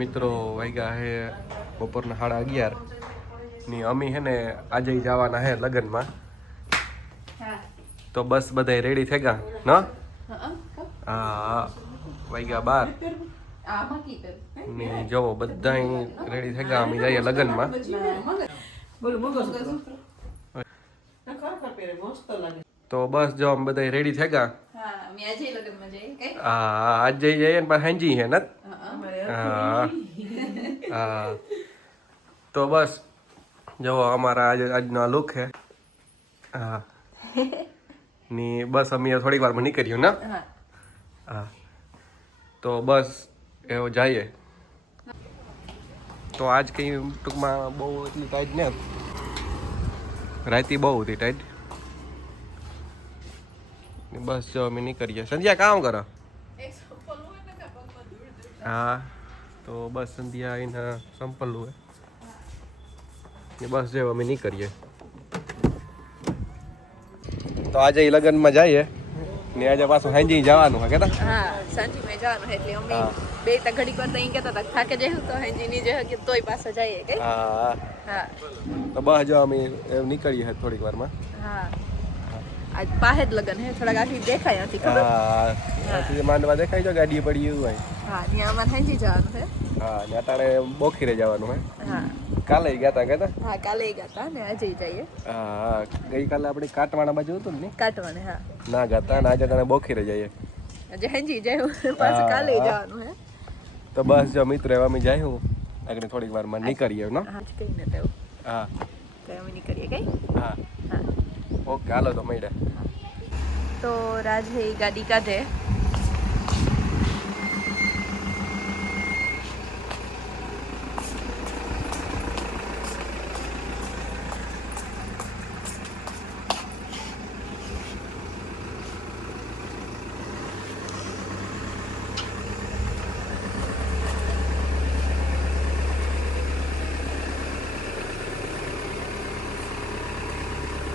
મિત્રો વાગ્યા હે બપોરના સાડા અગિયાર. ની અમી હે ને આજે જવાના હે લગ્નમાં. તો બસ બધા રેડી થઈ ગયા? ન? હા હા વાગ્યા બાર. ને જોવો બધા રેડી થઈ ગયા અમે જઈએ લગ્નમાં. તો બસ જો અમે બધા રેડી થઈ ગયા? હા આજે જઈએ પણ ને હાંજી હે અમારે હા. હા. તો બસ જો અમારા આજ આજનો લુક છે. હા. ની બસ અમે થોડીક વારમાં નીકળ્યું ને? હા. હા. તો બસ એવો જઈએ. તો આજ કંઈ ટૂંકમાં બહુ એટલી ટાઈટ ને? રાતી બહુ હતી ટાઈટ બસ જો અમે નીકળીએ. સંધ્યા કામ કરો? હા. તો બસ સંધ્યા એના સંપલ હોય ને બસ જો અમે નીકળીએ. તો આજે લગ્નમાં જઈએ. ને આજે પાછું હાંજી જવાનું હોય કેતા? હા સાંજી મેં જવાનું એટલે અમે બે તા ઘડી વાર તઈ કેતા હતા થાકે જઈશું તો હજી ની જે કે તોય પાછો જઈએ કે? હા. હા. તો બસ જો અમે નીકળીએ થોડીક વારમાં. હા. આજ પાહે જ લગન હે થોડાક આખી દેખાય નથી ખબર? હા ત્યાંથી માંડવા દેખાય જો ગાડી પડી એવું હોય. હા ત્યાં અમારે હાંજી જવાનું છે. હા ને અટાણે બોખીરે જવાનું હે હા. કાલે ગયા તા કહેતા હા કાલે ગયા તા ને આજે જઈએ. હા ગઈકાલે આપણે કાટવાડા બાજુ હતું ને કાટવાને હા. ના ગાતા ને આજે તને બોખીરે જઈએ. આજે હાંજી જાય પાછું કાલે જવાનું હે. તો બસ જો મિત્ર એવા અમે જાય હું. આગળ થોડીક વારમાં નીકળીએ નો? હા કઈ ને તેવું હા. તો અમે નીકળીએ કઈ? હા. હા. ઓકે હાલો તો મળ્યા તો રાજે ગાડી કાઢે.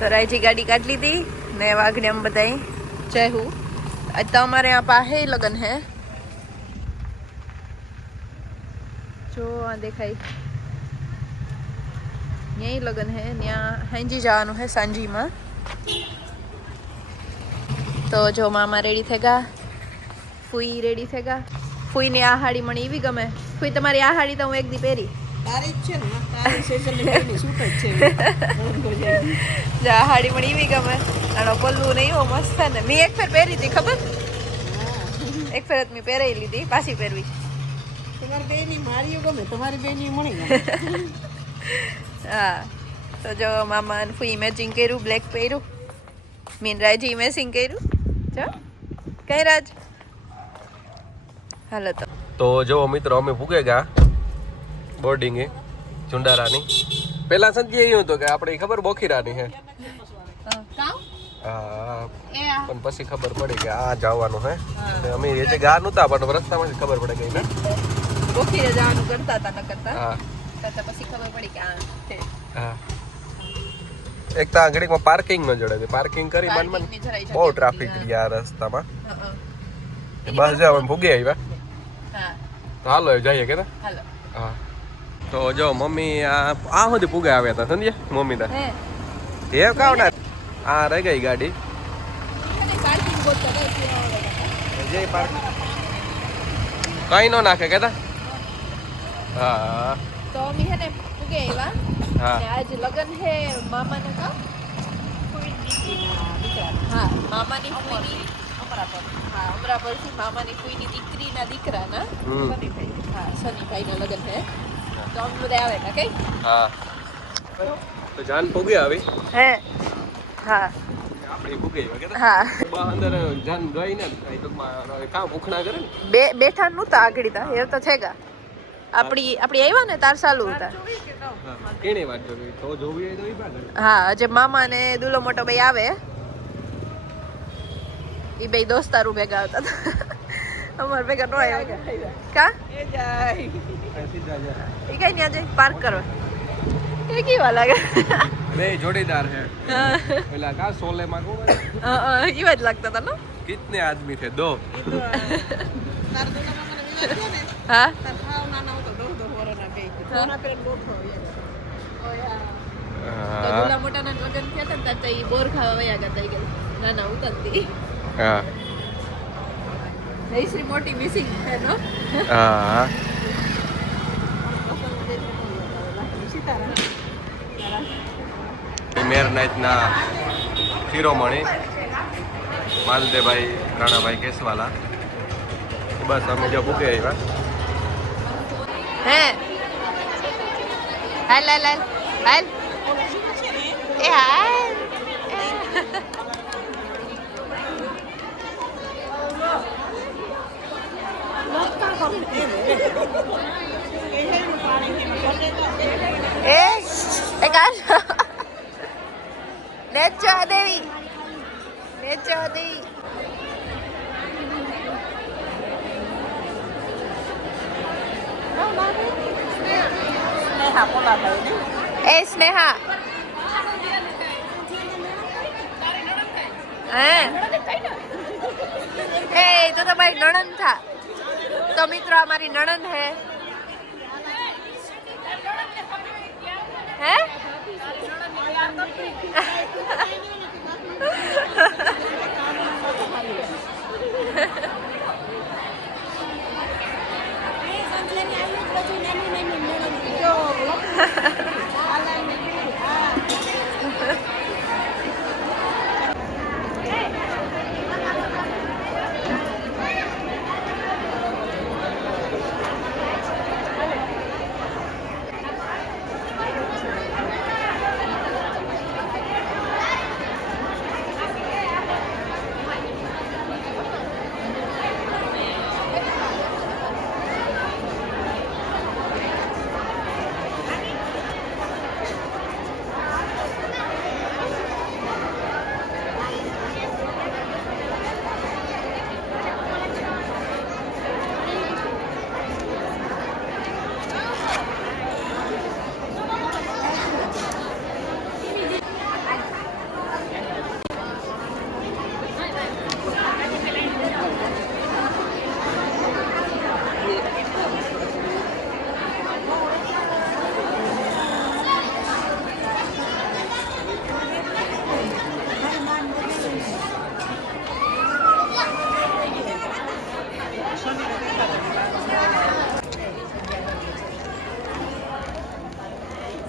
તો રાયજી ગાડી કાઢ લીધી. ને વાઘને આમ બધાય. જય હું. આજ તો અમારે આ પાસે લગન હે. જો, આ દેખાય. ન્યાય લગન હે ત્યાં હાંજી જવાનું હે સાંજીમાં. તો જો મામા રેડી થઈ ગયા. ફૂઈ રેડી થઈ ગયા. ફૂઈની આ હાડી મને એવી ગમે. ફૂઈ તમારી આ હાડી તો હું એક દી પહેરી. જ હાડી મને એવી ગમે. આનો પલ્લું ને એવો મસ્ત ને. મેં એક ફેર પહેરી હતી ખબર? એક ફેર મેં પહેરાઈ લીધી પાછી પહેરવી તમારી બેની મારીઓ ગમે તમારી બેની મળી હા. તો જો મામા અને ફૂઈ મેચિંગ કર્યું બ્લેક પહેર્યું. મીન રાજી મેચિંગ કર્યું. જો કઈ રાજ? હાલો તો. તો જો મિત્રો અમે ભૂગે ગયા. બોર્ડિંગે ચુંડારાની પેલા સંજય એવું હતું કે આપણે ખબર બોખીરાની હે. પણ પછી ખબર પડી કે આ જવાનું હે. અમે એ ગા નહોતા પણ રસ્તામાં ખબર પડે કે બોખીરે જવાનું કરતા હતા ન કરતા હા. પછી ખબર પડી કે આ છે. હા. એક તો આ ઘડીકમાં પાર્કિંગ ન જડે. પાર્કિંગ કરી મન મન બહુ ટ્રાફિક. રહ્યા રસ્તામાં. બસ જાવ અમે ભૂગી આવ્યા. હા. હાલો જઈએ કે હાલો. હા. તો જો મમ્મી આ આ સુધી પૂગે આવ્યા હતા સમજે મમ્મી તા. હે. એ કાવ ના આ રહી ગઈ ગાડી. પાર્કિંગ પાર્ક કઈ નો નાખે કેતા? હા. તો અમે હે ને પૂગે આવ્યા. હા. ને આજ લગન હે મામાને કા? હા મામાની ફૂઈની હા અમરાપરથી મામાની ફૂઈની દીકરીના દીકરાના. હમ. હા સનીભાઈના લગન હે. તો હા. તો જાન પૂગી આવી. હે. હા. આપણે પૂગી હા. બા અંદર જાન ને ભૂખણા કરે બે બેઠા નહોતા આગળ તા એ તો છે ગા આપણી આપણી આવ્યા ને તાર સાલું હતા. હા વાત જોવી? તો જોવી તો ઈ હા આજે મામા ને દુલો મોટો ભાઈ આવે. એ બે દોસ્તારું ભેગા આવતા હતા. અમાર ભેગા નો આવ્યા કા? એ જાય એ કઈ ન્યા આજે પાર્ક કરવા. એ કેવા લાગે? બે જોડીદાર હે. પેલા કા સોલે માં કોણ એવા જ લાગતા હતા નો? કિતને આદમી થે દો. ને હા. હા દુલા મોટાના લગ્ન થયા હતા ને ત્યાં તો ઈ બોર ખાવા વયા ગયા કે ના ના ઉતરતી હા. જયશ્રી મોટી મિસિંગ નો હા. મેર નાઇટના શિરોમણી માલદેભાઈ રાણાભાઈ કેસવાલા. બસ અમે જો પૂકે આવ્યા. હે. હાલ હાલ હાલ. હાલ. એ હાલ. એ નેચો દેવી. નેચો દેવી. સ્નેહા પોતા ભાઈ ને? એ સ્નેહા. હે એ તો તમારી નણંદ થા. તો મિત્રો અમારી નણંદ હે. હે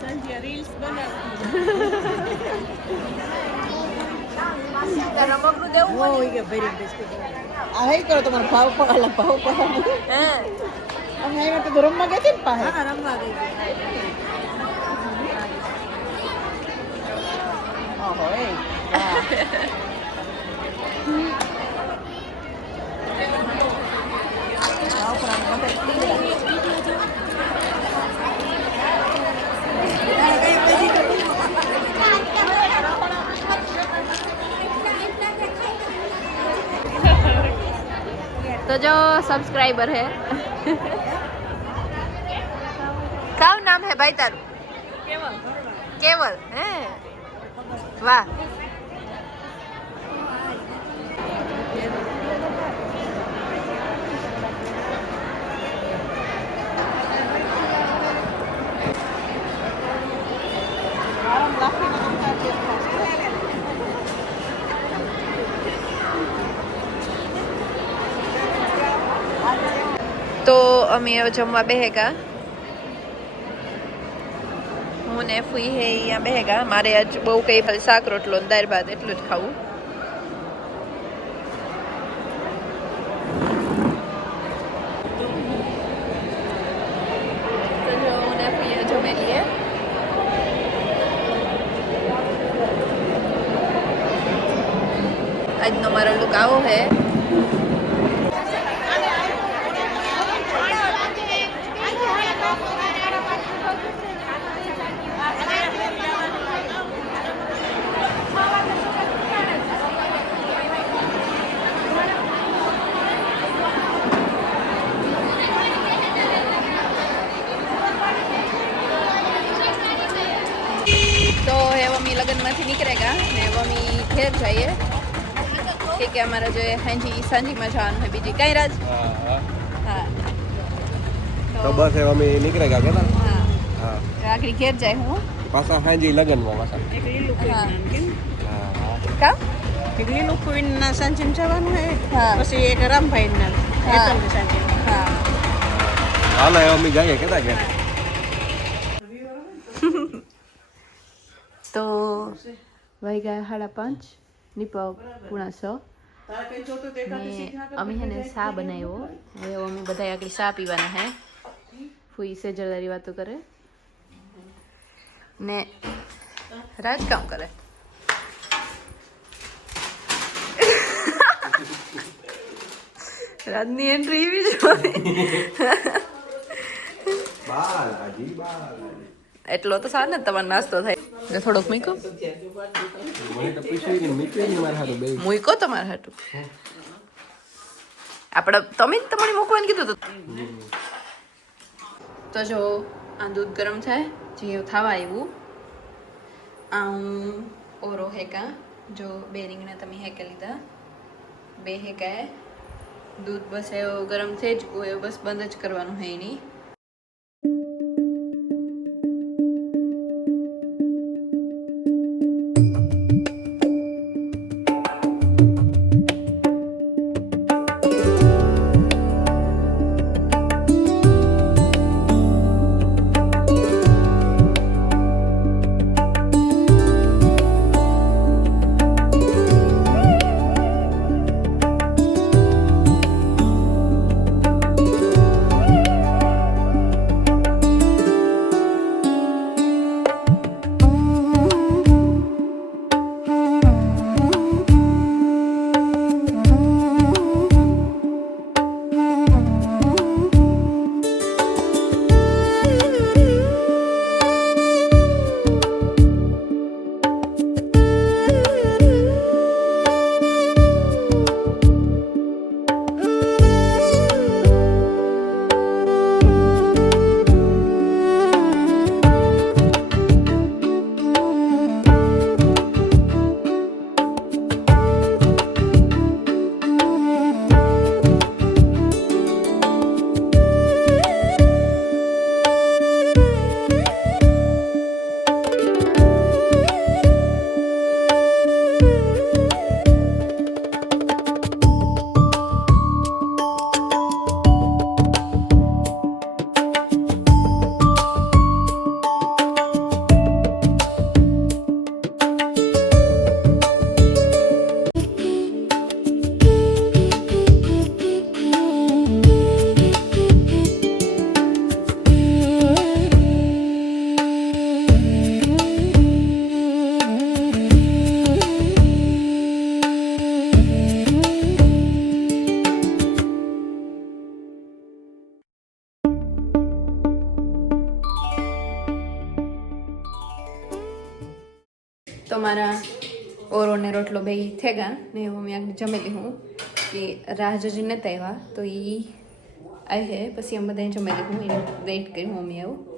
સંજ્યા રીલ્સ બનાવતી રમકડું દેવું હોય કે ભરી બિસ્કિટ આ હે કરો તમારો ભાવ પગાલા ભાવ પગાલા હે. અમે આવ્યા તો રમવા ગયા હતી ને પાસે હા રમવા ગઈ ઓહો એ. तो जो सब्सक्राइबर है क्या नाम है भाई तारू केवल है वाह તો અમે જમવા બેહેગા. હું ને ફૂઈ હે અહીંયા બેહેગા. મારે આજ બહુ કઈ શાક, રોટલો દાળ, ભાત એટલું જ ખાવું. આજનો મારો લુક આવો હે તો હવે મમ્મી લગ્નમાંથી નીકળેગા ને મમ્મી ઘેર જઈએ. કે કે અમારે જો હાંજી સાંજીમાં જવાનું છે બીજી કઈ રાજ? હા તો બસ એ મમ્મી નીકળે ગયા કે હા. હા. આગળ ઘેર જાય હું. પાછા હાંજી લગનમાં પાછા. એક લીલું કેમ હા. એક લીલું કોઈના સાંજે જવાનું હે. હા. પછી એક રામભાઈના હા. હેતલને સાંજે. હા. હાલો હવે અમે જઈએ કેતા ગયા તો વાગ્યા સાડા પાંચ નીપો પૂણા છ અમે હે ને ચા બનાવ્યો. હવે અમે બધા આગળ સા પીવાના હે. ફૂઈ સેજરદારી વાતો કરે. ને રાજકામ કરે. રાજની એન્ટ્રી એવી જ એટલો તો સાર ને તમારો નાસ્તો થાય. એટલે થોડોક મૂકો મૂકો તમારે હાટું? આપણે તમે જ તમારી મૂકવાનું કીધું હતું. તો જો, આ દૂધ ગરમ થાય જે થવા આવ્યું આમ ઓરો હેકા, જો બે રીંગણા તમે હેકા લીધા. બે હેકાય દૂધ બસ એવો ગરમ થઈ જ બસ બંધ જ કરવાનું હે નહીં. તો મારા ઓરોને રોટલો બે થેગા ને મમ્મી આગળ જમેલી હું, કે રાહ નતા આવ્યા તો એ આવી હે, પછી અમે બધા જમેલી હું, એને વેઇટ કર્યું, મમ્મી આવું.